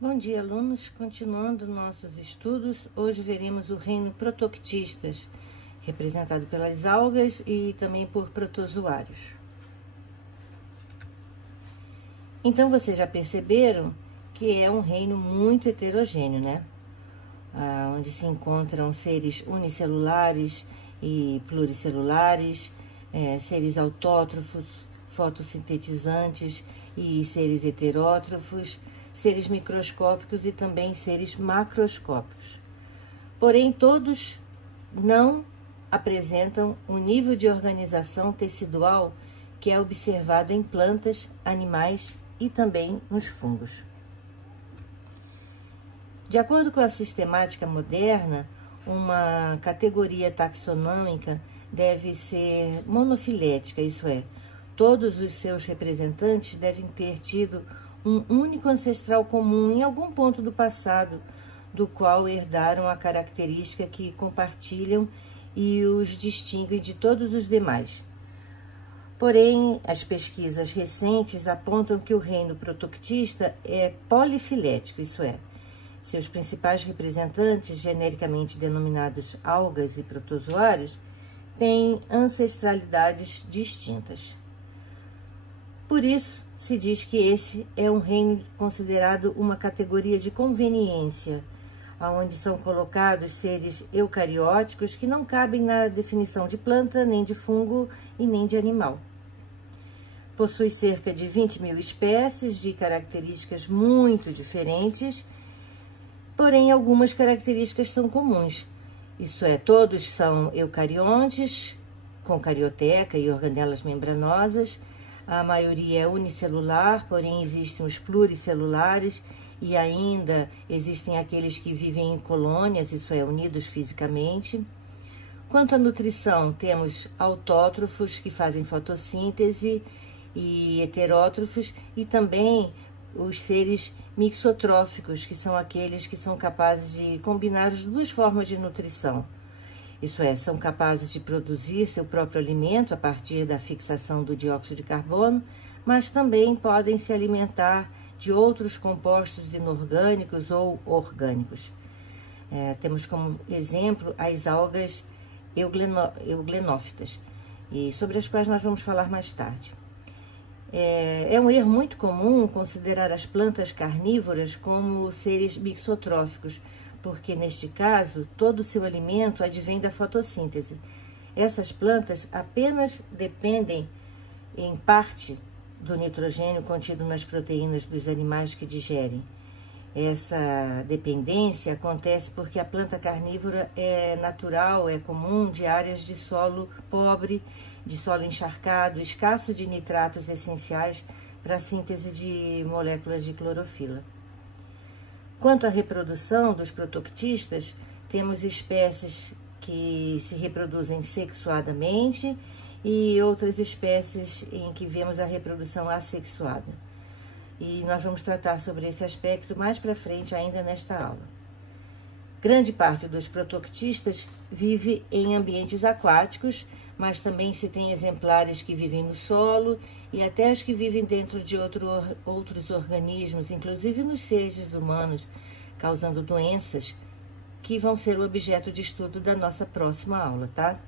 Bom dia, alunos. Continuando nossos estudos, hoje veremos o reino Protoctistas, representado pelas algas e também por protozoários. Então, vocês já perceberam que é um reino muito heterogêneo, né? Onde se encontram seres unicelulares e pluricelulares, seres autótrofos, fotossintetizantes e seres heterótrofos, seres microscópicos e também seres macroscópicos. Porém, todos não apresentam um nível de organização tecidual que é observado em plantas, animais e também nos fungos. De acordo com a sistemática moderna, uma categoria taxonômica deve ser monofilética, isso é, todos os seus representantes devem ter tido um único ancestral comum em algum ponto do passado, do qual herdaram a característica que compartilham e os distinguem de todos os demais. Porém, as pesquisas recentes apontam que o reino protoctista é polifilético, isso é, seus principais representantes, genericamente denominados algas e protozoários, têm ancestralidades distintas. Por isso, se diz que esse é um reino considerado uma categoria de conveniência, onde são colocados seres eucarióticos que não cabem na definição de planta, nem de fungo e nem de animal. Possui cerca de 20.000 espécies de características muito diferentes, porém algumas características são comuns. Isso é, todos são eucariontes, com carioteca e organelas membranosas. A maioria é unicelular, porém existem os pluricelulares e ainda existem aqueles que vivem em colônias, isso é, unidos fisicamente. Quanto à nutrição, temos autótrofos que fazem fotossíntese e heterótrofos e também os seres mixotróficos, que são aqueles que são capazes de combinar as duas formas de nutrição. Isso é, são capazes de produzir seu próprio alimento a partir da fixação do dióxido de carbono, mas também podem se alimentar de outros compostos inorgânicos ou orgânicos. Temos como exemplo as algas euglenófitas, e sobre as quais nós vamos falar mais tarde. É um erro muito comum considerar as plantas carnívoras como seres mixotróficos, porque, neste caso, todo o seu alimento advém da fotossíntese. Essas plantas apenas dependem, em parte, do nitrogênio contido nas proteínas dos animais que digerem. Essa dependência acontece porque a planta carnívora é natural, é comum de áreas de solo pobre, de solo encharcado, escasso de nitratos essenciais para a síntese de moléculas de clorofila. Quanto à reprodução dos protoctistas, temos espécies que se reproduzem sexuadamente e outras espécies em que vemos a reprodução assexuada. E nós vamos tratar sobre esse aspecto mais para frente ainda nesta aula. Grande parte dos protoctistas vive em ambientes aquáticos, mas também se tem exemplares que vivem no solo e até os que vivem dentro de outros organismos, inclusive nos seres humanos, causando doenças que vão ser o objeto de estudo da nossa próxima aula, tá?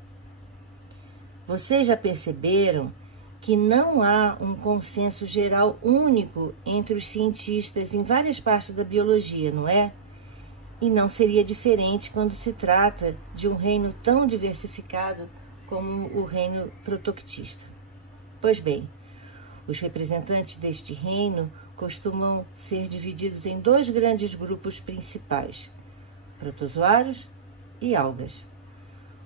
Vocês já perceberam que não há um consenso geral único entre os cientistas em várias partes da biologia, não é? E não seria diferente quando se trata de um reino tão diversificado como o reino protoctista. Pois bem, os representantes deste reino costumam ser divididos em dois grandes grupos principais, protozoários e algas.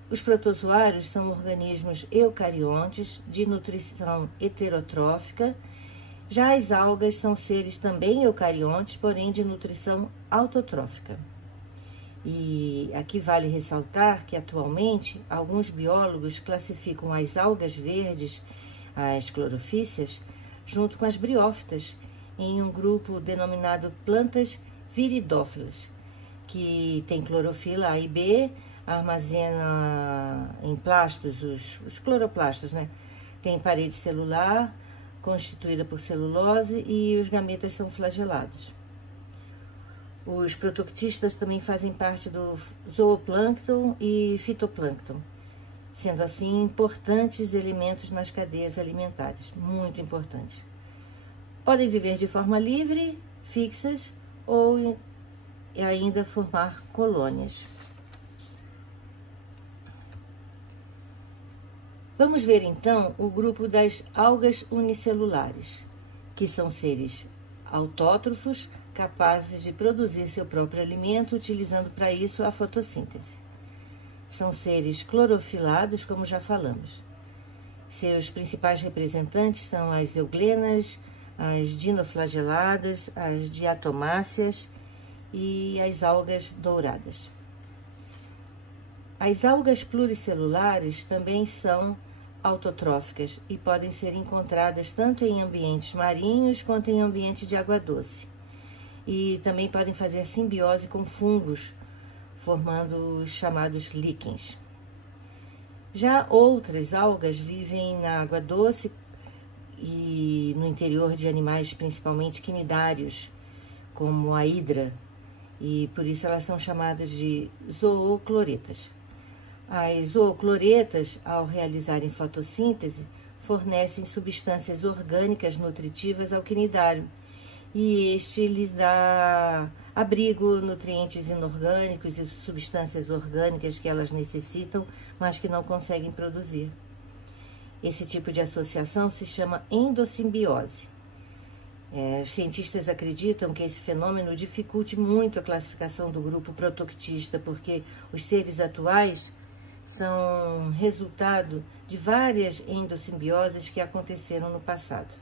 Os protozoários são organismos eucariontes de nutrição heterotrófica, já as algas são seres também eucariontes, porém de nutrição autotrófica. E aqui vale ressaltar que, atualmente, alguns biólogos classificam as algas verdes, as clorofícias, junto com as briófitas, em um grupo denominado plantas viridófilas, que tem clorofila A e B, armazena em plastos, os cloroplastos, né? Tem parede celular, constituída por celulose, e os gametas são flagelados. Os protoctistas também fazem parte do zooplâncton e fitoplâncton, sendo assim importantes elementos nas cadeias alimentares, muito importantes. Podem viver de forma livre, fixas ou ainda formar colônias. Vamos ver então o grupo das algas unicelulares, que são seres autótrofos capazes de produzir seu próprio alimento, utilizando para isso a fotossíntese. São seres clorofilados, como já falamos. Seus principais representantes são as euglenas, as dinoflageladas, as diatomáceas e as algas douradas. As algas pluricelulares também são autotróficas e podem ser encontradas tanto em ambientes marinhos quanto em ambientes de água doce. E também podem fazer simbiose com fungos, formando os chamados líquens. Já outras algas vivem na água doce e no interior de animais principalmente quinidários, como a hidra, e por isso elas são chamadas de zoocloretas. As zoocloretas, ao realizarem fotossíntese, fornecem substâncias orgânicas nutritivas ao quinidário, e este lhes dá abrigo, nutrientes inorgânicos e substâncias orgânicas que elas necessitam, mas que não conseguem produzir. Esse tipo de associação se chama endossimbiose. Os cientistas acreditam que esse fenômeno dificulte muito a classificação do grupo protoctista, porque os seres atuais são resultado de várias endossimbioses que aconteceram no passado.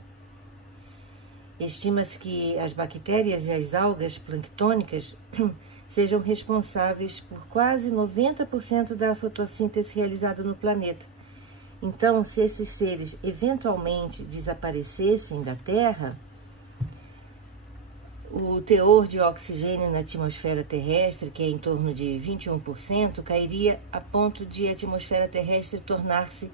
Estima-se que as bactérias e as algas planctônicas sejam responsáveis por quase 90% da fotossíntese realizada no planeta. Então, se esses seres eventualmente desaparecessem da Terra, o teor de oxigênio na atmosfera terrestre, que é em torno de 21%, cairia a ponto de a atmosfera terrestre tornar-se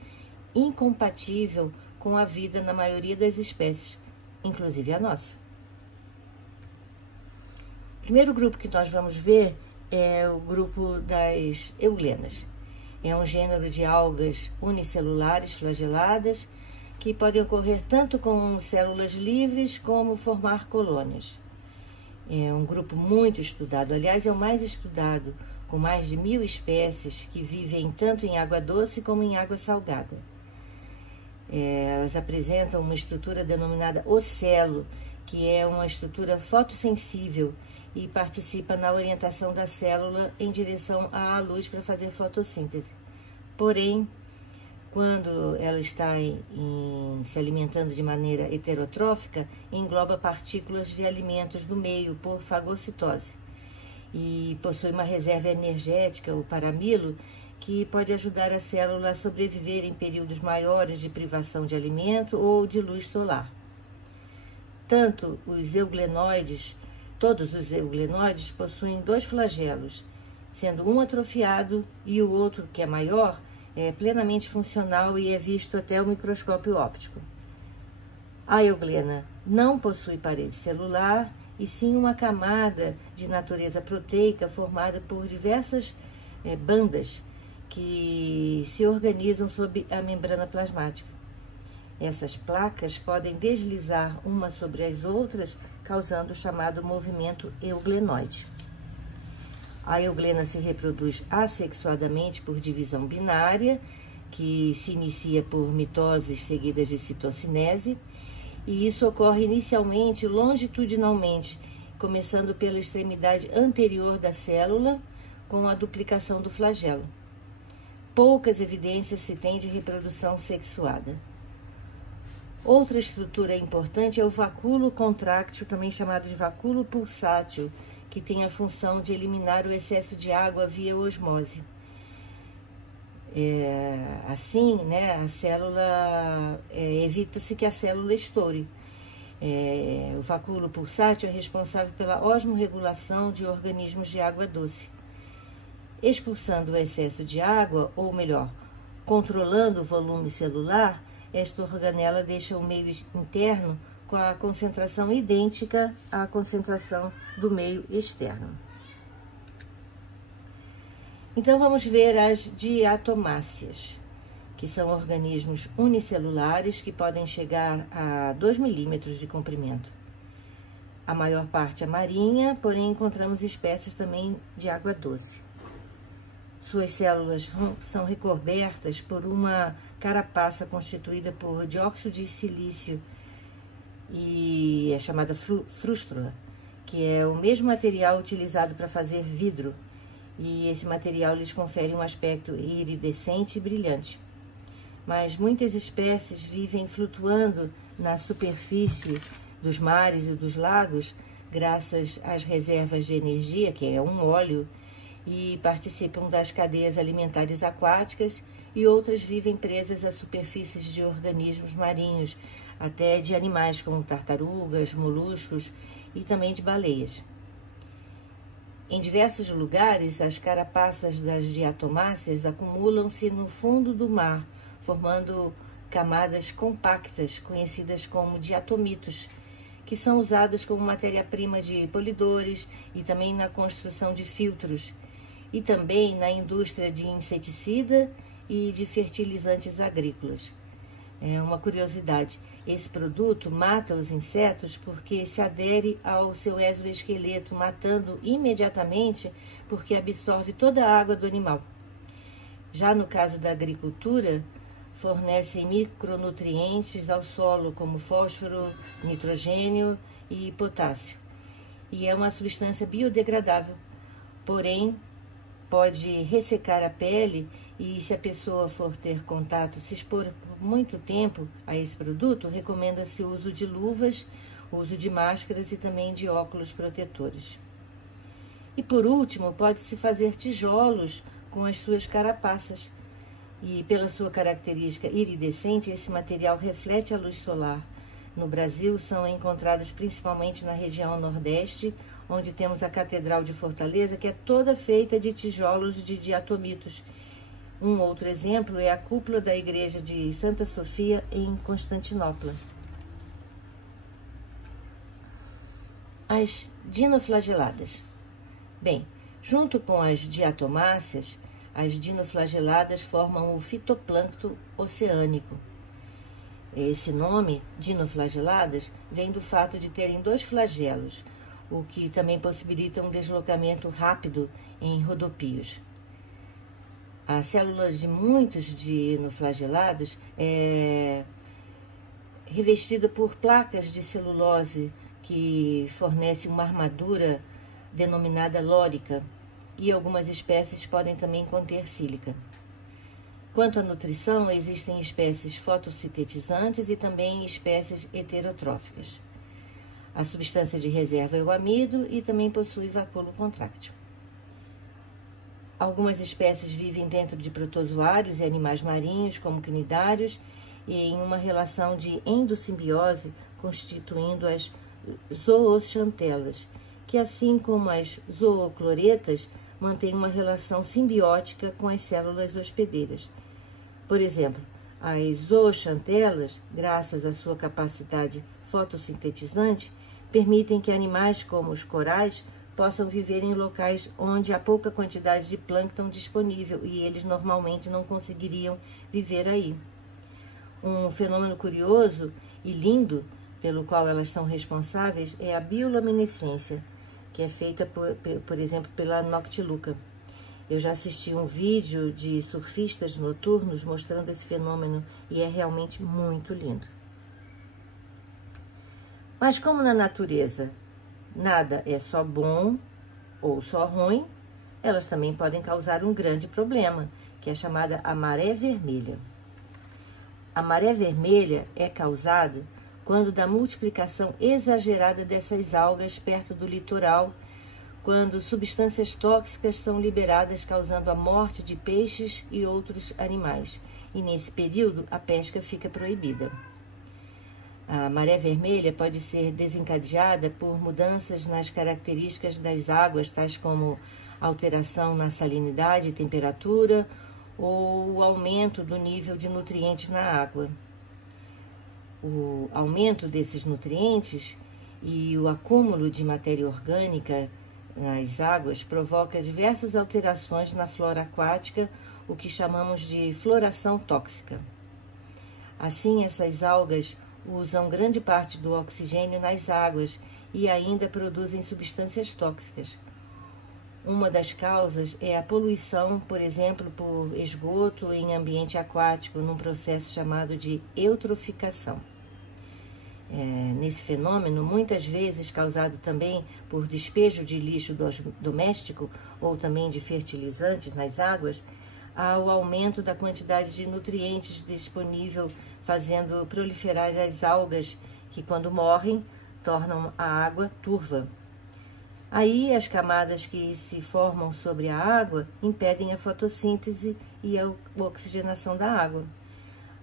incompatível com a vida na maioria das espécies, inclusive a nossa. O primeiro grupo que nós vamos ver é o grupo das euglenas. É um gênero de algas unicelulares flageladas que podem ocorrer tanto com células livres como formar colônias. É um grupo muito estudado, aliás, é o mais estudado, com mais de 1000 espécies que vivem tanto em água doce como em água salgada. Elas apresentam uma estrutura denominada ocelo, que é uma estrutura fotossensível e participa na orientação da célula em direção à luz para fazer fotossíntese. Porém, quando ela está se alimentando de maneira heterotrófica, engloba partículas de alimentos do meio por fagocitose e possui uma reserva energética, o paramilo, que pode ajudar a célula a sobreviver em períodos maiores de privação de alimento ou de luz solar. Tanto os euglenoides, todos os euglenoides possuem 2 flagelos, sendo um atrofiado e o outro, que é maior, é plenamente funcional e é visto até o microscópio óptico. A euglena não possui parede celular, e sim uma camada de natureza proteica formada por diversas bandas que se organizam sob a membrana plasmática. Essas placas podem deslizar umas sobre as outras, causando o chamado movimento euglenoide. A euglena se reproduz assexuadamente por divisão binária, que se inicia por mitoses seguidas de citocinese, e isso ocorre inicialmente longitudinalmente, começando pela extremidade anterior da célula, com a duplicação do flagelo. Poucas evidências se têm de reprodução sexuada. Outra estrutura importante é o vacúolo contráctil, também chamado de vacúolo pulsátil, que tem a função de eliminar o excesso de água via osmose. Assim, né, a célula, evita-se que a célula estoure. O vacúolo pulsátil é responsável pela osmorregulação de organismos de água doce. Expulsando o excesso de água, ou melhor, controlando o volume celular, esta organela deixa o meio interno com a concentração idêntica à concentração do meio externo. Então, vamos ver as diatomáceas, que são organismos unicelulares que podem chegar a 2 milímetros de comprimento. A maior parte é marinha, porém encontramos espécies também de água doce. Suas células são recobertas por uma carapaça constituída por dióxido de silício e é chamada frústula, que é o mesmo material utilizado para fazer vidro, e esse material lhes confere um aspecto iridescente e brilhante. Mas muitas espécies vivem flutuando na superfície dos mares e dos lagos, graças às reservas de energia, que é um óleo, e participam das cadeias alimentares aquáticas, e outras vivem presas a superfícies de organismos marinhos, até de animais como tartarugas, moluscos e também de baleias. Em diversos lugares, as carapaças das diatomáceas acumulam-se no fundo do mar, formando camadas compactas, conhecidas como diatomitos, que são usadas como matéria-prima de polidores e também na construção de filtros, e também na indústria de inseticida e de fertilizantes agrícolas. É uma curiosidade, esse produto mata os insetos porque se adere ao seu exoesqueleto, matando imediatamente porque absorve toda a água do animal. Já no caso da agricultura, fornecem micronutrientes ao solo, como fósforo, nitrogênio e potássio. E é uma substância biodegradável, porém pode ressecar a pele, e se a pessoa for ter contato, se expor por muito tempo a esse produto, recomenda-se o uso de luvas, o uso de máscaras e também de óculos protetores. E por último, pode-se fazer tijolos com as suas carapaças, e pela sua característica iridescente, esse material reflete a luz solar. No Brasil, são encontradas principalmente na região nordeste, onde temos a Catedral de Fortaleza, que é toda feita de tijolos de diatomitos. Um outro exemplo é a cúpula da igreja de Santa Sofia, em Constantinopla. As dinoflageladas. Bem, junto com as diatomáceas, as dinoflageladas formam o fitoplâncton oceânico. Esse nome, dinoflageladas, vem do fato de terem 2 flagelos, o que também possibilita um deslocamento rápido em rodopios. As células de muitos dinoflagelados é revestida por placas de celulose que fornece uma armadura denominada lórica, e algumas espécies podem também conter sílica. Quanto à nutrição, existem espécies fotossintetizantes e também espécies heterotróficas. A substância de reserva é o amido e também possui vacúolo contráctil. Algumas espécies vivem dentro de protozoários e animais marinhos, como cnidários, e em uma relação de endossimbiose, constituindo as zooxantelas, que, assim como as zoocloretas, mantêm uma relação simbiótica com as células hospedeiras. Por exemplo, as zooxantelas, graças à sua capacidade fotossintetizante, permitem que animais como os corais possam viver em locais onde há pouca quantidade de plâncton disponível e eles normalmente não conseguiriam viver aí. Um fenômeno curioso e lindo pelo qual elas são responsáveis é a bioluminescência, que é feita, por exemplo, pela Noctiluca. Eu já assisti um vídeo de surfistas noturnos mostrando esse fenômeno e é realmente muito lindo. Mas como na natureza nada é só bom ou só ruim, elas também podem causar um grande problema, que é chamada a maré vermelha. A maré vermelha é causada quando da multiplicação exagerada dessas algas perto do litoral, quando substâncias tóxicas são liberadas, causando a morte de peixes e outros animais. E nesse período, a pesca fica proibida. A maré vermelha pode ser desencadeada por mudanças nas características das águas, tais como alteração na salinidade e temperatura, ou o aumento do nível de nutrientes na água. O aumento desses nutrientes e o acúmulo de matéria orgânica nas águas provoca diversas alterações na flora aquática, o que chamamos de floração tóxica. Assim, essas algas usam grande parte do oxigênio nas águas e ainda produzem substâncias tóxicas. Uma das causas é a poluição, por exemplo, por esgoto em ambiente aquático, num processo chamado de eutroficação. Nesse fenômeno, muitas vezes causado também por despejo de lixo doméstico ou também de fertilizantes nas águas, há o aumento da quantidade de nutrientes disponível, fazendo proliferar as algas que, quando morrem, tornam a água turva. Aí, as camadas que se formam sobre a água impedem a fotossíntese e a oxigenação da água.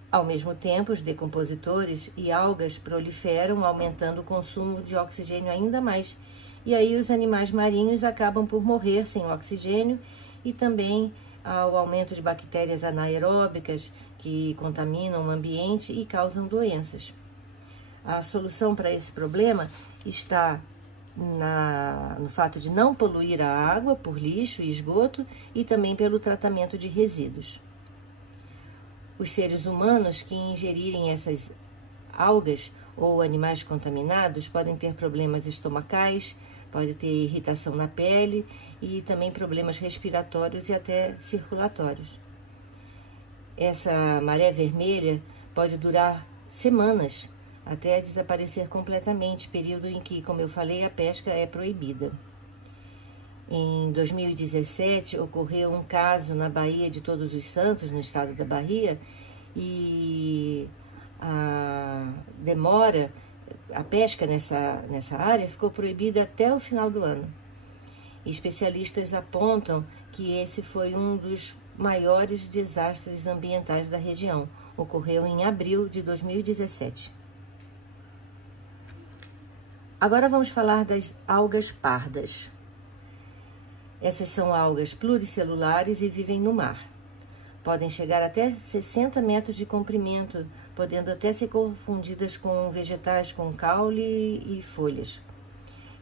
Ao mesmo tempo, os decompositores e algas proliferam, aumentando o consumo de oxigênio ainda mais. E aí os animais marinhos acabam por morrer sem oxigênio e também ao aumento de bactérias anaeróbicas que contaminam o ambiente e causam doenças. A solução para esse problema está no fato de não poluir a água por lixo e esgoto e também pelo tratamento de resíduos. Os seres humanos que ingerirem essas algas ou animais contaminados podem ter problemas estomacais, pode ter irritação na pele e também problemas respiratórios e até circulatórios. Essa maré vermelha pode durar semanas, até desaparecer completamente, período em que, como eu falei, a pesca é proibida. Em 2017, ocorreu um caso na Baía de Todos os Santos, no estado da Bahia, e a pesca nessa área ficou proibida até o final do ano. Especialistas apontam que esse foi um dos maiores desastres ambientais da região. Ocorreu em abril de 2017. Agora vamos falar das algas pardas. Essas são algas pluricelulares e vivem no mar. Podem chegar até 60 metros de comprimento, podendo até ser confundidas com vegetais com caule e folhas.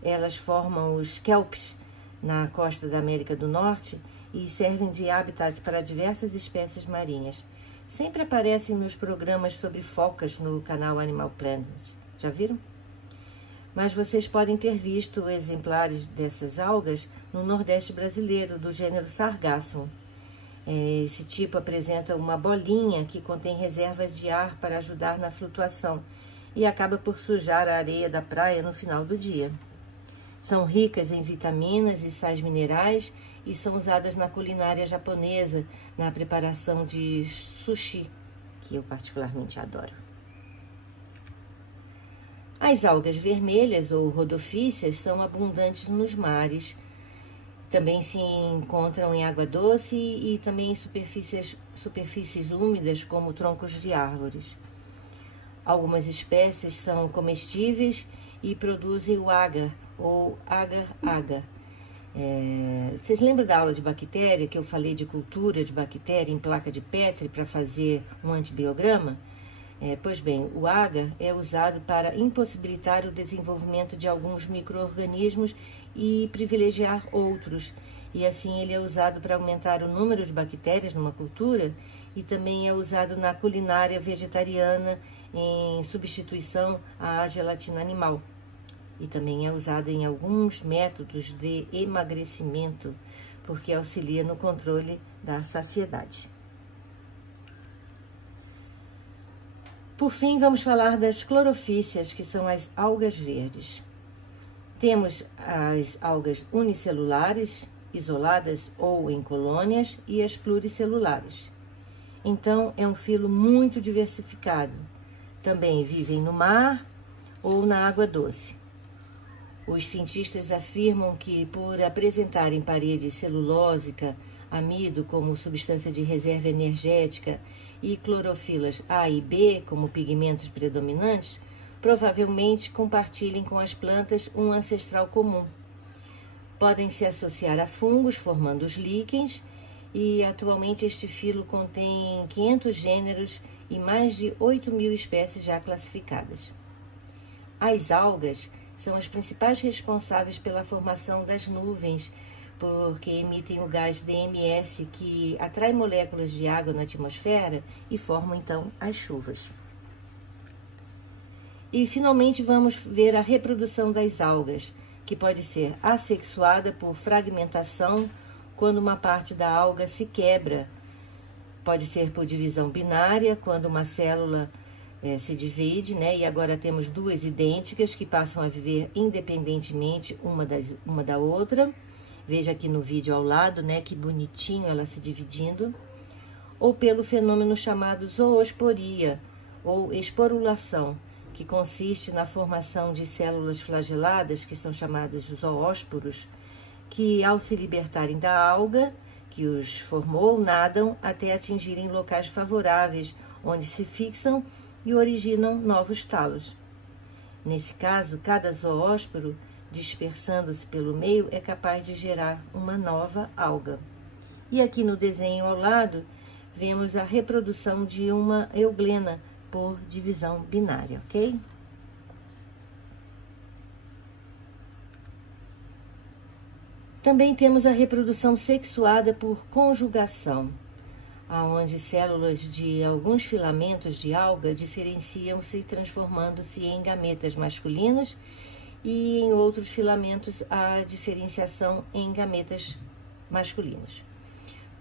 Elas formam os kelps na costa da América do Norte e servem de habitat para diversas espécies marinhas. Sempre aparecem nos programas sobre focas no canal Animal Planet. Já viram? Mas vocês podem ter visto exemplares dessas algas no Nordeste brasileiro, do gênero Sargassum. Esse tipo apresenta uma bolinha que contém reservas de ar para ajudar na flutuação e acaba por sujar a areia da praia no final do dia. São ricas em vitaminas e sais minerais e são usadas na culinária japonesa, na preparação de sushi, que eu particularmente adoro. As algas vermelhas ou rodofícias são abundantes nos mares. Também se encontram em água doce e também em superfícies úmidas, como troncos de árvores. Algumas espécies são comestíveis e produzem o agar ou agar-agar. Vocês lembram da aula de bactéria que eu falei de cultura de bactéria em placa de Petri para fazer um antibiograma? Pois bem, o agar é usado para impossibilitar o desenvolvimento de alguns micro-organismos e privilegiar outros. E assim ele é usado para aumentar o número de bactérias numa cultura e também é usado na culinária vegetariana em substituição à gelatina animal. E também é usado em alguns métodos de emagrecimento, porque auxilia no controle da saciedade. Por fim, vamos falar das clorofícias, que são as algas verdes. Temos as algas unicelulares, isoladas ou em colônias, e as pluricelulares. Então, é um filo muito diversificado. Também vivem no mar ou na água doce. Os cientistas afirmam que, por apresentarem parede celulósica, amido como substância de reserva energética e clorofilas A e B como pigmentos predominantes, provavelmente compartilhem com as plantas um ancestral comum. Podem se associar a fungos, formando os líquens, e atualmente este filo contém 500 gêneros e mais de 8.000 espécies já classificadas. As algas são as principais responsáveis pela formação das nuvens, porque emitem o gás DMS, que atrai moléculas de água na atmosfera e formam, então, as chuvas. E, finalmente, vamos ver a reprodução das algas, que pode ser assexuada por fragmentação, quando uma parte da alga se quebra. Pode ser por divisão binária, quando uma célula se divide, né? E agora temos duas idênticas que passam a viver independentemente uma da outra. Veja aqui no vídeo ao lado, né? Que bonitinho ela se dividindo. Ou pelo fenômeno chamado zoosporia, ou esporulação, que consiste na formação de células flageladas, que são chamados zoósporos, que ao se libertarem da alga que os formou, nadam até atingirem locais favoráveis, onde se fixam e originam novos talos. Nesse caso, cada zoósporo, dispersando-se pelo meio, é capaz de gerar uma nova alga. E aqui no desenho ao lado, vemos a reprodução de uma euglena por divisão binária, ok? Também temos a reprodução sexuada por conjugação, aonde células de alguns filamentos de alga diferenciam-se, transformando-se em gametas masculinos, e em outros filamentos a diferenciação em gametas masculinos.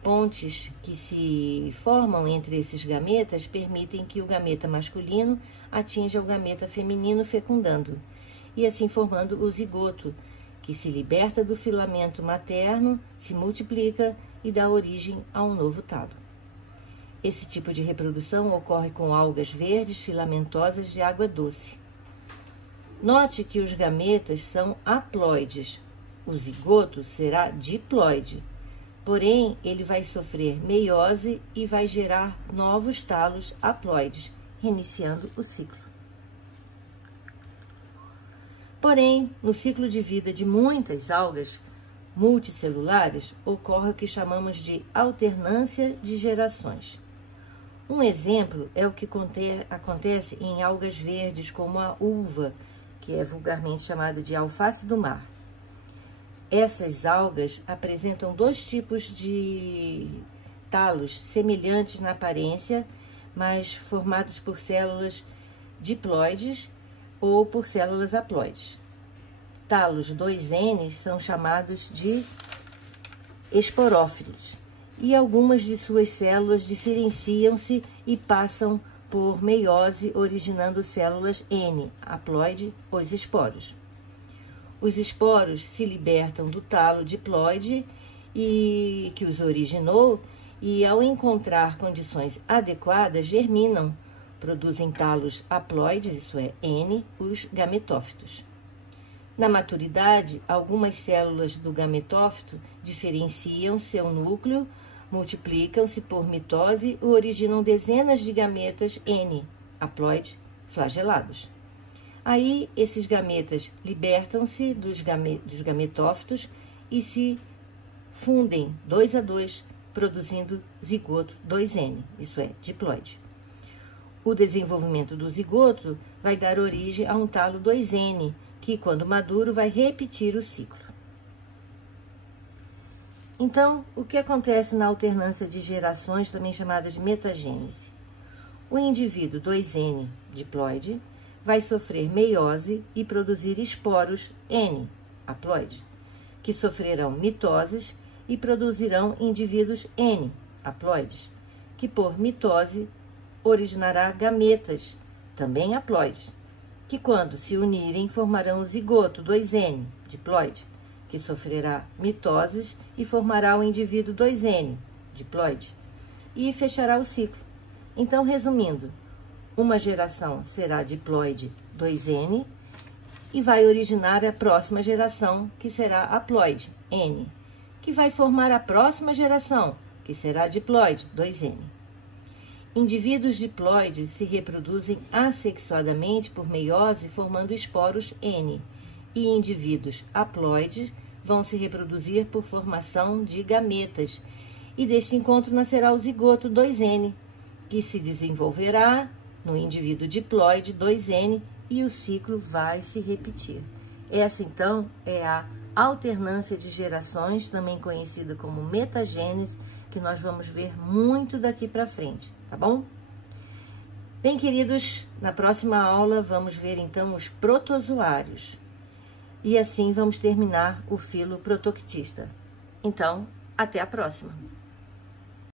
Pontes que se formam entre esses gametas permitem que o gameta masculino atinja o gameta feminino fecundando, e assim formando o zigoto, que se liberta do filamento materno, se multiplica e dá origem a um novo talo. Esse tipo de reprodução ocorre com algas verdes filamentosas de água doce. Note que os gametas são haploides. O zigoto será diploide. Porém, ele vai sofrer meiose e vai gerar novos talos haploides, reiniciando o ciclo. Porém, no ciclo de vida de muitas algas multicelulares, ocorre o que chamamos de alternância de gerações. Um exemplo é o que acontece em algas verdes, como a uva, que é vulgarmente chamada de alface do mar. Essas algas apresentam dois tipos de talos semelhantes na aparência, mas formados por células diploides ou por células haploides. Talos 2N são chamados de esporófilos, e algumas de suas células diferenciam-se e passam por meiose, originando células N, haploide, os esporos. Os esporos se libertam do talo diploide e que os originou e, ao encontrar condições adequadas, germinam, produzem talos haploides, isso é, N, os gametófitos. Na maturidade, algumas células do gametófito diferenciam seu núcleo, multiplicam-se por mitose e originam dezenas de gametas N, haploide, flagelados. Aí, esses gametas libertam-se dos gametófitos e se fundem 2 a 2, produzindo zigoto 2N, isso é, diploide. O desenvolvimento do zigoto vai dar origem a um talo 2N, que, quando maduro, vai repetir o ciclo. Então, o que acontece na alternância de gerações, também chamada de metagênese? O indivíduo 2N diploide vai sofrer meiose e produzir esporos N, haploide, que sofrerão mitoses e produzirão indivíduos N, haploides, que por mitose originará gametas, também haploides, que quando se unirem formarão o zigoto 2N, diploide, que sofrerá mitoses e formará o indivíduo 2N, diploide, e fechará o ciclo. Então, resumindo, uma geração será diploide 2N e vai originar a próxima geração, que será haploide, N, que vai formar a próxima geração, que será diploide 2N. Indivíduos diploides se reproduzem assexuadamente por meiose, formando esporos N, e indivíduos haploides vão se reproduzir por formação de gametas, e deste encontro nascerá o zigoto 2N, que se desenvolverá no indivíduo diploide 2N e o ciclo vai se repetir. Essa, então, é a alternância de gerações, também conhecida como metagênese, que nós vamos ver muito daqui para frente, tá bom? Bem, queridos, na próxima aula vamos ver, então, os protozoários. E assim vamos terminar o filo protoctista. Então, até a próxima!